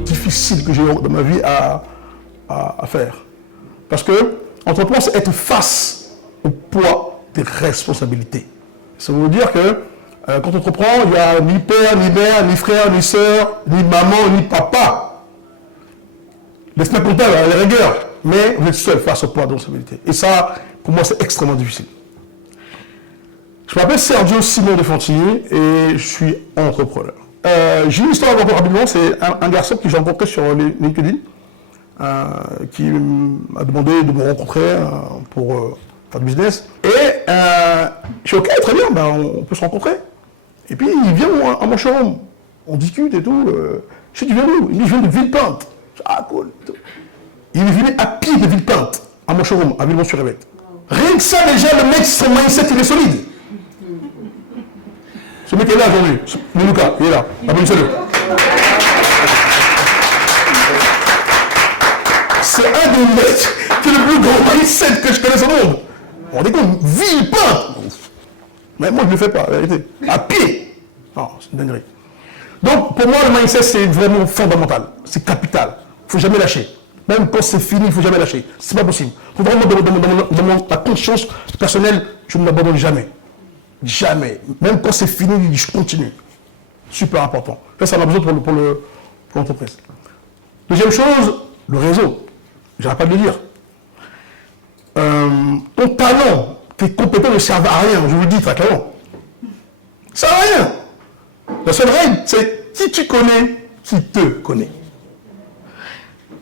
difficile que j'ai eu dans ma vie à faire. Parce que entreprendre, c'est être face au poids des responsabilités. Ça veut dire que quand on entreprend, il n'y a ni père, ni mère, ni frère, ni soeur, ni maman, ni papa. L'expert comptable a les rigueurs, mais vous êtes seul face au poids de responsabilité. Et ça, pour moi, c'est extrêmement difficile. Je m'appelle Sergio Simon de Fontigny et je suis entrepreneur. J'ai une histoire à raconter rapidement. C'est un garçon que j'ai rencontré sur LinkedIn qui m'a demandé de me rencontrer pour faire du business. Et je suis OK, très bien, on peut se rencontrer. Et puis il vient à mon showroom, on discute et tout. Je dis, tu viens d'où? Il me dit, je viens de Villepinte. Ah, cool. Il est venu à pied de Villepinte, à mon showroom, à Villemont-sur-Yvette. Rien que ça, déjà, le mec, son mindset, il est solide. Ce mec est là aujourd'hui, Melouka, il est là. Applaudissez-le. C'est un des mecs qui est le plus gros mindset que je connaisse au monde. On dit qu'on Villepinte. Mais moi, je ne le fais pas, la vérité. À pied. Non, c'est une dinguerie. Donc, pour moi, le mindset, c'est vraiment fondamental. C'est capital. Il ne faut jamais lâcher. Même quand c'est fini, il ne faut jamais lâcher. C'est pas possible. Il faut vraiment, dans ma conscience personnelle, je ne m'abandonne jamais. Jamais. Même quand c'est fini, je continue. Super important. Là, ça en a besoin pour l'entreprise. Deuxième chose, le réseau. J'arrête pas de le dire. Ton talent, tes compétences ne servent à rien. Je vous le dis très clairement. Ça ne sert à rien. La seule règle, c'est qui tu connais, qui te connaît.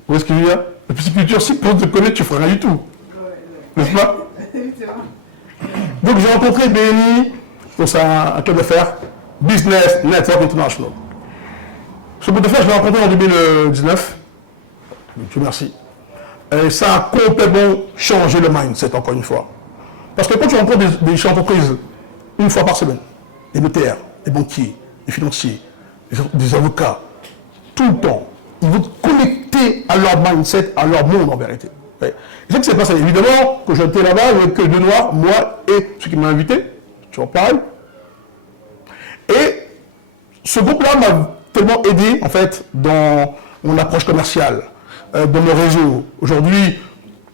Vous voyez ce que je veux dire? La psychiculture, si personne te connaît, tu ne feras rien du tout. N'est-ce pas? Donc j'ai rencontré BNI, c'est un club d'affaires, Business Network International. Ce club d'affaires, je l'ai rencontré en 2019. Dieu merci. Et ça a complètement changé le mindset, encore une fois. Parce que quand tu rencontres des chefs d'entreprise une fois par semaine, des notaires, des banquiers, des financiers, des avocats, tout le temps, ils vont te connecter à leur mindset, à leur monde en vérité. Ouais. C'est ce qui s'est passé. Évidemment, quand j'étais là-bas, il n'y avait que deux noirs, moi et ceux qui m'ont invité, toujours pareil. Et ce groupe-là m'a tellement aidé, en fait, dans mon approche commerciale, dans mon réseau. Aujourd'hui,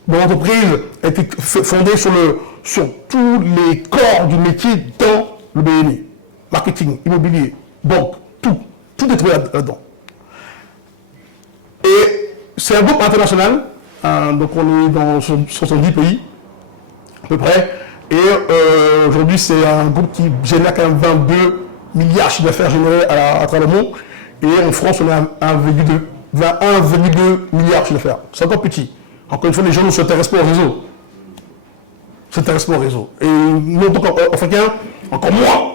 mon entreprise a été fondée sur tous les corps du métier dans le BNI. Marketing, immobilier, banque, tout est trouvé là-dedans. Et c'est un groupe international. Donc on est dans 70 pays, à peu près. Et aujourd'hui, c'est un groupe qui génère quand même 22 milliards de chiffre d'affaires générés à travers le monde. Et en France, on est à 21,2 milliards de chiffre d'affaires. C'est encore petit. Encore une fois, les gens ne s'intéressent pas au réseau. S'intéressent pas au réseau. Et nous, en tant qu'Africains, encore moins.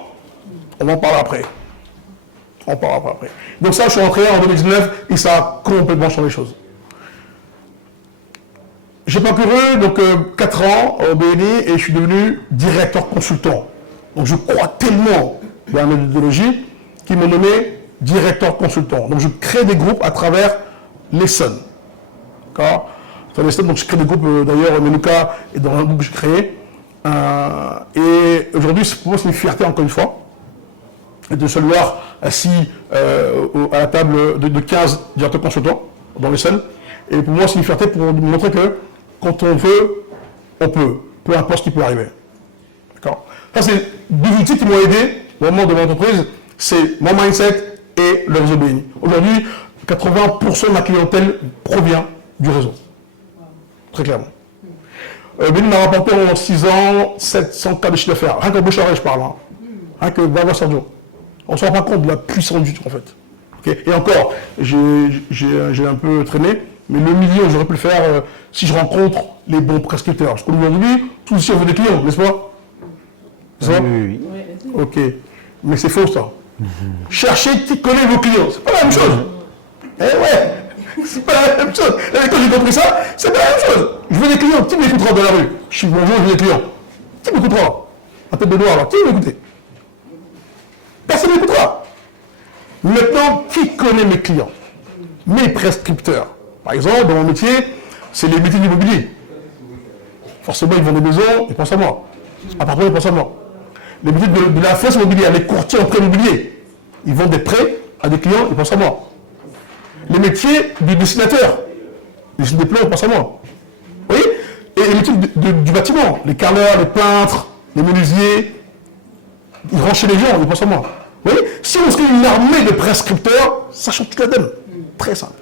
On va en parler après. On en parlera après. Donc ça, je suis rentré en 2019 et ça a complètement changé les choses. J'ai parcouru donc 4 ans au BNI et je suis devenu directeur consultant. Donc je crois tellement dans la méthodologie qu'ils m'ont nommé directeur consultant. Donc je crée des groupes à travers l'Essonne. D'accord? Donc je crée des groupes, d'ailleurs Melouka est dans un groupe que j'ai créé. Et aujourd'hui, pour moi, c'est une fierté encore une fois de se voir assis à la table de 15 directeurs consultants dans l'Essonne. Et pour moi, c'est une fierté pour montrer que quand on veut, on peut. Peu importe ce qui peut arriver. D'accord? Ça, c'est deux outils qui m'ont aidé au moment de mon entreprise. C'est mon mindset et le réseau BNI. Aujourd'hui, 80% de ma clientèle provient du réseau. Très clairement. BNI m'a rapporté en 6 ans 700 cas de chiffre d'affaires. Rien qu'au bouche-oreille, je parle. Hein. Rien que 20 Sergio. On ne se rend pas compte de la puissance du tout, en fait. Okay? Et encore, j'ai un peu traîné. Mais le million, j'aurais pu le faire si je rencontre les bons prescripteurs. Parce qu'aujourd'hui, tous ici, on veut des clients, n'est-ce pas? C'est ça? Oui. Ok. Mais c'est faux, ça. Cherchez qui connaît vos clients. C'est pas la même chose. Eh ouais. C'est pas la même chose. Et quand j'ai compris ça, c'est pas la même chose. Je veux des clients. Qui m'écoutera dans la rue? Je suis bonjour, je veux des clients. Qui m'écoutera? Un tête de noir, là. Qui va m'écouter? Personne m'écoutera. Maintenant, qui connaît mes clients? Mes prescripteurs. Par exemple, dans mon métier, c'est les métiers d'immobilier. Forcément, ils vendent des maisons, ils pensent à moi. Apparemment, ils pensent à moi. Les métiers de la finance immobilière, les courtiers en prêt immobilier, ils vendent des prêts à des clients, ils pensent à moi. les métiers du dessinateur. Les diplômes, pas seulement. Vous voyez? Et les métiers du bâtiment. Les carreleurs, les peintres, les menuisiers. Ils rentrent chez les gens, pas seulement. Vous voyez? Si on se crée une armée de prescripteurs, ça change toute la donne. Très simple.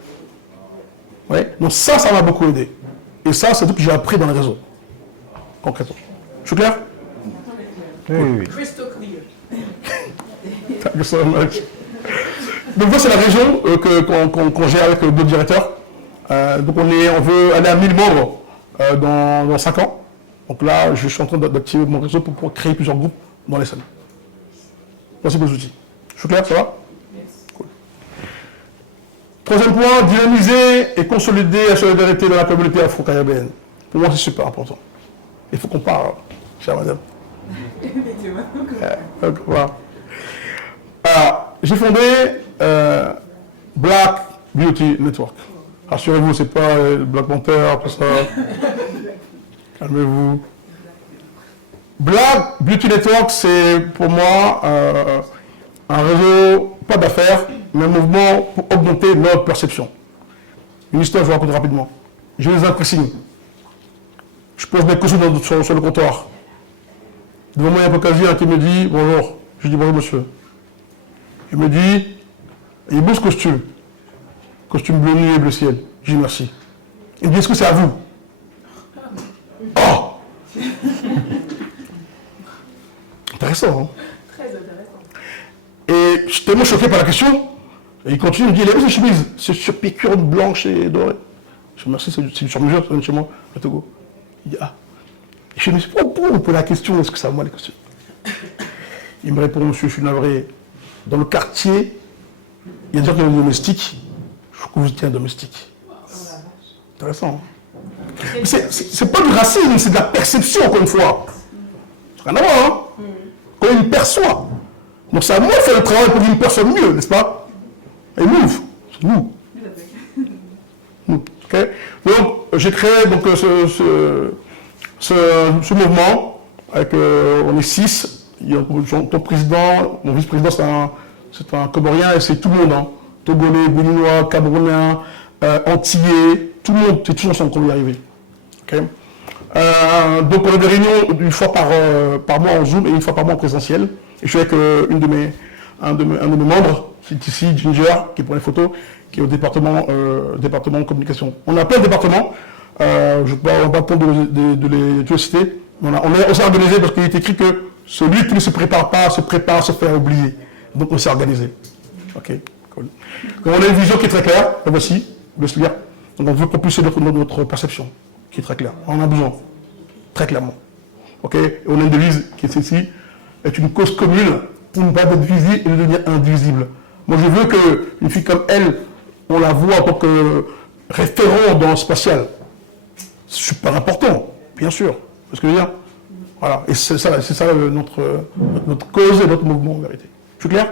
Vous voyez? Donc ça m'a beaucoup aidé. Et ça, c'est tout que j'ai appris dans les réseaux. Concrètement. Je suis clair? Oui. Crystal clear. Thank you so much. Donc ça, c'est la région qu'on gère avec d'autres directeurs. Donc on veut aller à 1000 membres dans 5 ans. Donc là, je suis en train d'activer mon réseau pour pouvoir créer plusieurs groupes dans les salles. Voici vos outils. Je suis clair, ça va? Cool. Troisième point, dynamiser et consolider la solidarité dans la communauté afro-caribéenne. Pour moi, c'est super important. Il faut qu'on parle, chère madame. Donc, voilà. J'ai fondé Black Beauty Network. Rassurez-vous, c'est pas Black Panther, tout ça. Calmez-vous. Black Beauty Network, c'est pour moi un réseau, pas d'affaires, mais un mouvement pour augmenter notre perception. Une histoire, je vous raconte rapidement. J'ai les impressions. Je pose mes costumes sur le comptoir. Devant moi, il y a un casier qui me dit bonjour. Je dis bonjour monsieur. Il me dit, il est beau ce costume. Costume bleu nuit et bleu ciel. Je dis merci. Il me dit, est-ce que c'est à vous? Oh! Intéressant, hein? Très intéressant. Et je suis tellement choqué par la question. Et il continue, il me dit, il a vu cette chemise? C'est sur piqûre blanche et dorée. Je dis merci, c'est une sur-mesure, ça vient de chez moi, à Togo. Il dit, ah. Et je me suis dit, pourquoi on pose la question, est-ce que ça va moi les costumes? Il me répond, monsieur, je suis navré. Dans le quartier, il y a des gens qui ont des domestiques. Je trouve que vous étiez un domestique. Intéressant. Hein? C'est pas du racisme, c'est de la perception, encore une fois. Ça n'a rien à voir, hein? Quand il perçoit. Donc c'est à moi de faire le travail pour qu'il me perçoive mieux, n'est-ce pas? Et move. C'est nous. Nous. Okay? Donc j'ai créé donc, ce mouvement. Avec, on est 6. Il y a ton président, mon vice-président, c'est un Comorien et c'est tout le monde. Hein. Togolais, Béninois, Camerounais, Antillais, tout le monde, c'est tous ensemble qu'on va y arriver. Okay. Donc on a des réunions une fois par mois en Zoom et une fois par mois en présentiel. Et je suis avec un de mes membres, qui est ici, Ginger, qui prend les photos, qui est au département de communication. On a plein de départements, je ne vais pas prendre de les citer, mais on s'est organisé parce qu'il est écrit que celui qui ne se prépare pas se prépare à se faire oublier. Donc on s'est organisé. Ok, cool. Donc, on a une vision qui est très claire, la voici, je laisse lire. Donc on veut propulser notre perception, qui est très claire. On en a besoin, très clairement. Ok, et on a une devise qui est celle-ci, est une cause commune pour ne pas être visible et ne devenir indivisible. Moi je veux qu'une fille comme elle, on la voit en tant que référent dans le spatial. C'est super important, bien sûr. C'est ce que je veux dire. Voilà, et c'est ça notre cause et notre mouvement en vérité. Je suis clair?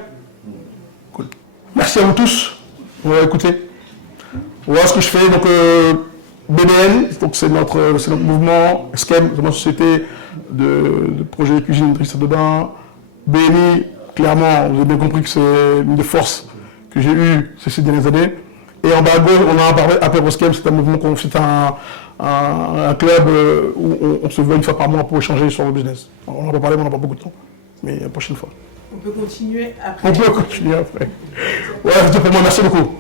Cool. Merci à vous tous. On va écouter. Voilà ce que je fais. Donc, BDN, c'est notre mouvement. SKEM, c'est ma société de projet cuisine nutrition de bain. BNI, clairement, vous avez bien compris que c'est une des forces que j'ai eues ces dernières années. Et en bas à gauche, on a un Apéro SKEM, c'est un mouvement, c'est un club où on se voit une fois par mois pour échanger sur le business. On en va parler, mais on n'a pas beaucoup de temps. Mais la prochaine fois. On peut continuer après. On peut continuer après. Ouais, pour moi, merci beaucoup.